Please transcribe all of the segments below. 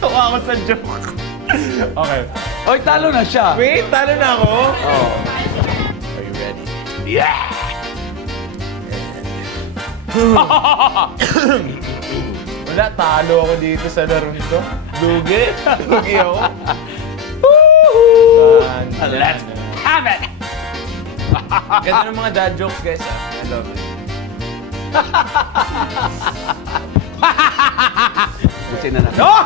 Tawa ako sa joke. Okay. Oy, talo na siya. Wait, talo na ako? Oh. Are you ready? Yeah! Wala, talo ako dito sa laro nito. Lugi. Lugi ako. Let's have it! Ganda ng mga dad jokes, guys. I love it. Busin na natin. Oh!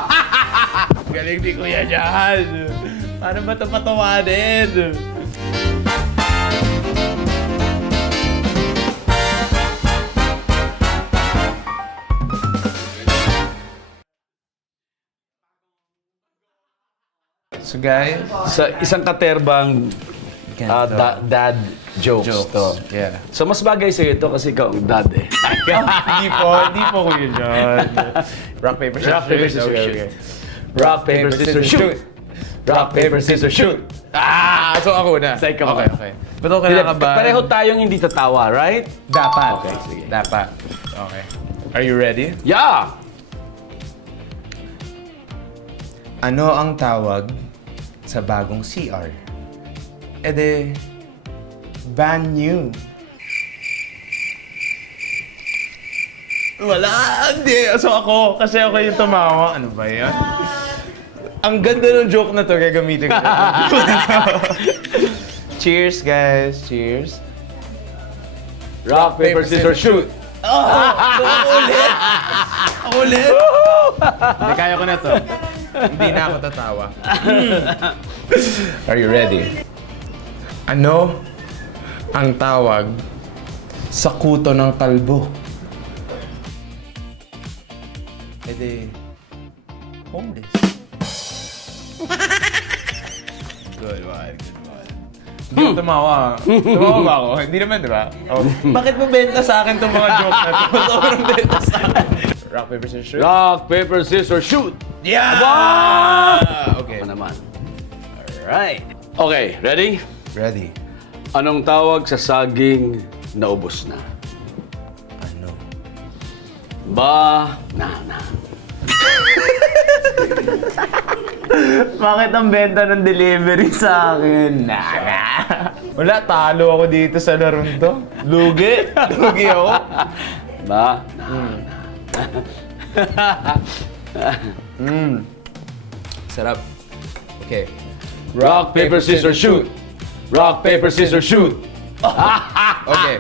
Galing ni Kuya dyan. Paano ba ito patawanin? So guys, Sa isang katerbang dad jokes, Jokes. to. Yeah. So mas bagay sa'yo ito kasi ikaw ang dad eh. Hindi po Kuya John. Rock, paper, scissors. Rock, paper, scissors, Okay, shoot. okay. Rock, paper, scissors, shoot! Rock, paper, scissors, shoot! Ah! So ako na. Sa ikaw. Okay, okay. Ba't ako kinakabahan? Pareho tayong hindi tatawa, right? Dapat. Okay, sige. Dapat. Okay. Are you ready? Yeah! Ano ang tawag sa bagong CR? De, brand new. Wala, hindi. So ako, kasi ako yung tumawa. Ano ba yan? Ang ganda ng joke na to, gagamitin ko. Cheers, guys. Cheers. Rock, paper, scissors, shoot! Ako ulit! Ako ulit! Hindi, kaya ko na to. Hindi na ako tatawa. Are you ready? Ano ang tawag sa kuto ng kalbo? Homeless. Good one, good one. Hindi ako tumawa. Tumawa ba ako? Hindi naman, di ba? Oh. Bakit mo benta sa akin itong mga joke na ito? Sobrang benta sa akin. Rock, paper, scissors, shoot? Rock, paper, scissors, shoot! Yeah! Okay. Ano naman? Alright. Okay, ready? Ready. Anong tawag sa saging na ubos na? Ano? Banana. Bakit ang benta ng delivery sa akin? Nana. Wala, talo ako dito sa laro to. Lugi. Lugi ako. Banana. Sarap. Okay. Rock, paper, scissors, shoot! Rock, paper, scissors, shoot! Okay.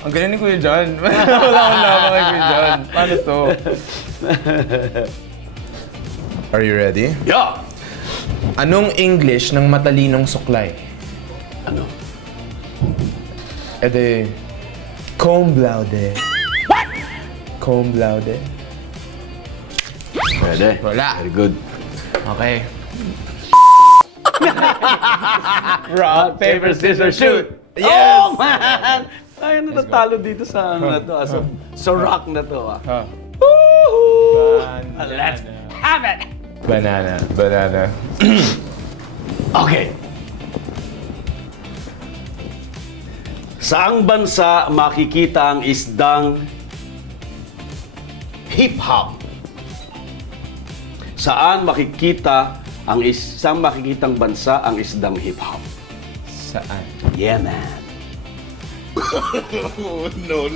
Ang galing ni Kuya John. Wala akong laban kay Kuya John. Paano to? Are you ready? Yeah! Anong English ng matalinong suklay? Ano? De, cum laude. What? Cum laude. Pwede. Wala. Very good. Okay. Rock, Paper, scissors, shoot! Yes! Oh, man! Ay, natatalo dito sa ano na to. Sa rock na to. Huh. Woohoo! Banana. Let's have it! Banana. Banana. Okay. Saang bansa makikita ang isdang hip-hop? Saan makikitang bansa ang isdang hip-hop? Saan? Yeah, man. No.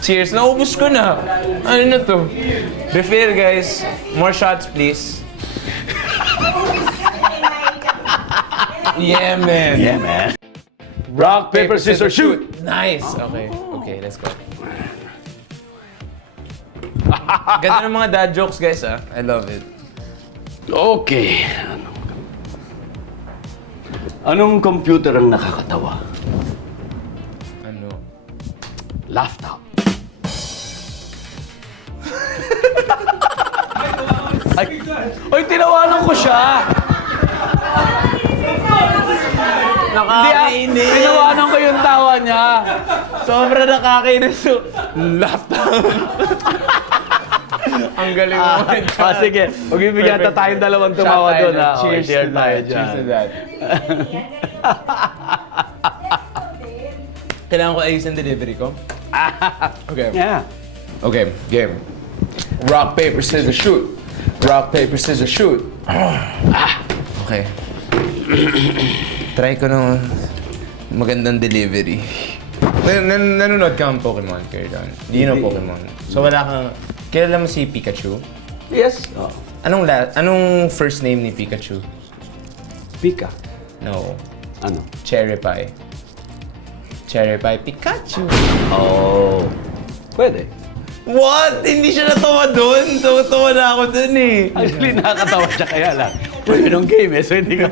Cheers, naubos ko na. Ano na to? Refill, guys. More shots, please. Yeah, man. Yeah, man. Rock, paper, scissors, shoot! Nice. Okay. Okay, let's go. Ganda ng mga dad jokes, guys, ah. I love it. Okay. Anong computer ang nakakatawa? Ano? Laptop. Ay, tinawanan ko siya! Nakakainis. Tinawanan ko yung tawa niya. Sobra nakakainis. Laptop. Ang galing mo. Sige. Magbibigyan na tayong dalawang tumawa doon. Cheers Cheers to tayo that. dyan. Cheers to that. Kailangan ko ayusin delivery ko? Okay. Yeah. Okay, game. Rock, paper, scissors, shoot. Rock, paper, scissors, shoot. Okay. Try ko ng magandang delivery. Nanonood ka ng Pokemon, Kirdan? Do you know Pokemon? So wala kang... Kilala mo si Pikachu? Yes. Oh. Anong first name ni Pikachu? Pika. No. Ano? Cherry Pie. Cherry Pie Pikachu. Oh. Pwede. What? Hindi siya natawa dun. Tawa na ako dun eh. Actually, nakakatawa siya kaya lang. Pwede nung game eh, so hindi ka...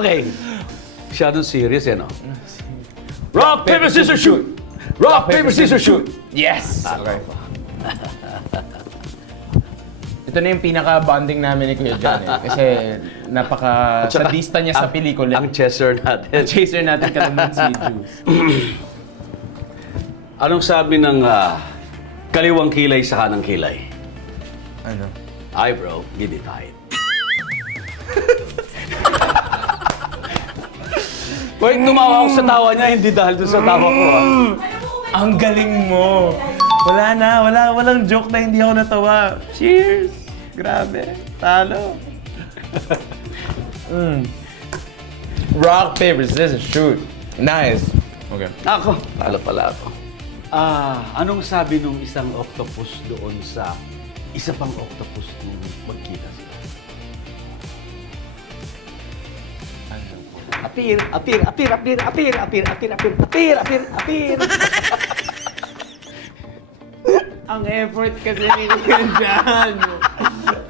Okay. Masyadong serious eh, no? Rock, paper, scissors, shoot! Rock, paper, scissors, shoot! Yes! Okay. Ito na yung pinaka-bonding namin ni Kuya John eh. Kasi napaka-sadista niya sa pelikula. Ang chaser natin. Ang chaser natin kalamansi juice. Anong sabi ng kaliwang kilay sa kanang kilay? Ano? Ay bro, give it time. Wait, tumawa ako sa tawa niya, hindi dahil doon sa tawa ko. Ang galing mo! Walang joke na hindi ako natawa. Cheers! Grabe. Talo. Rock, paper, scissors, shoot. Nice. Okay. Ako, talo pala ako. Anong sabi nung isang octopus doon sa isa pang octopus nung magkita sila? Apir. Ang effort kasi ni Kuya John.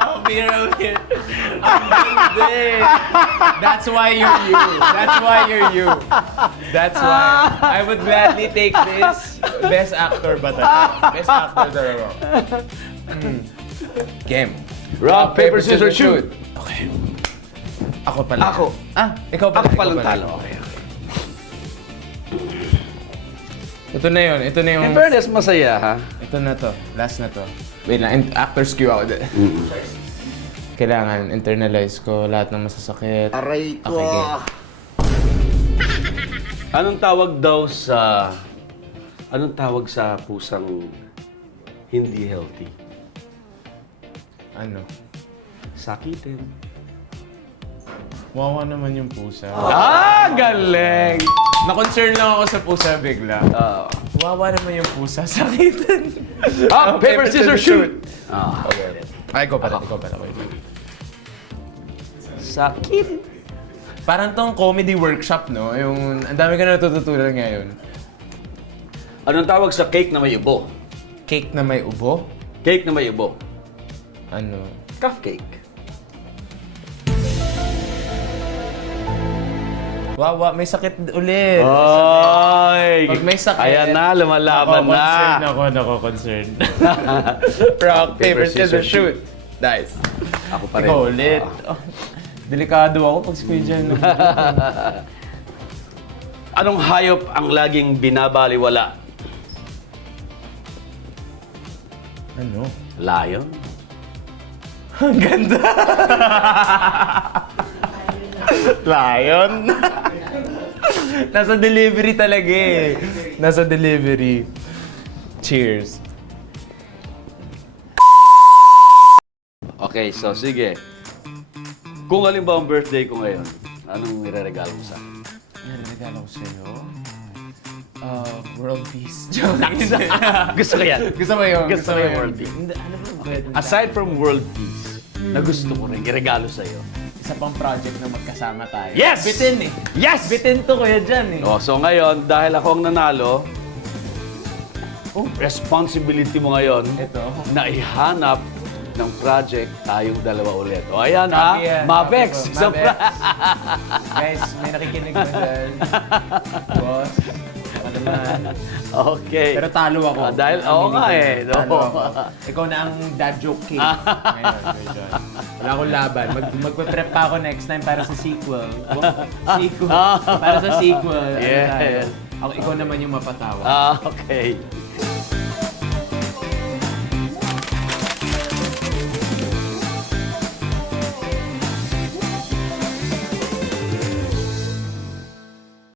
Apir. Ang ganda. That's why you're you. That's why. I would gladly take this. Best actor ba talaga? Best actor talaga. Game. Rock, paper, scissors, shoot! Okay. Ako pala. Ako. Ikaw pala. Ako palang talo. Okay. Ito na yun. Ito na yung... In fairness, masaya ha? Ito na to. Last na to. Wait lang. Actor's cue ako. Kailangan internalize ko lahat ng masasakit. Aray ko. Okay, game. Anong tawag sa pusang hindi healthy? Ano? Sakitin. Wawa naman yung pusa. Galing! Na-concern lang ako sa pusa bigla. Wawa naman yung pusa. Sakitan. Paper, scissors, shoot! Okay. Ikaw pala. Sakit. Parang tong comedy workshop, no? Yung, ang dami ka na natututunan ngayon. Anong tawag sa cake na may ubo? Cake na may ubo? Cake na may ubo. Ano? Cupcake. Wawa, may sakit ulit. Ay! Pag may sakit. Ayan na, lumalaban na. Concern. Rock, paper, scissors, shoot. Nice. Ako pa rin. Ikaw ulit. Delikado ako pag squid dyan. Anong hayop ang laging binabaliwala? Ano? Lion? Ang ganda! Lion? Nasa delivery talaga eh. Nasa delivery. Cheers. Okay, so sige. Kung halimbawa ang birthday ko ngayon, anong ireregalo mo sa akin? Ano regalo ko sa'yo? World peace. Gusto ko yan. Gusto mo yun? Gusto ko yung world peace. Hindi, ano ba? Aside from world peace, na gusto ko rin iregalo sa'yo. Isa pang project na magkasama tayo. Yes! Bitin eh. Yes! Bitin to kuya dyan eh. Oh, so ngayon, dahil ako ang nanalo, responsibility mo ngayon Ito. na ihanap ng project tayong dalawa ulit. O ayan ha, Happy yan. Mapex! Isang Guys, may nakikinig na dyan. Boss, ako naman. Okay. Pero talo ako. Dahil, oo nga eh. No? Talo ako. Ikaw na ang dad joke king. Ngayon, Kuya John. Wala akong laban. Magpe-prep pa ako next time para sa sequel. Para sa sequel. Ano Yes. tayo? Ikaw naman yung mapatawa. Okay.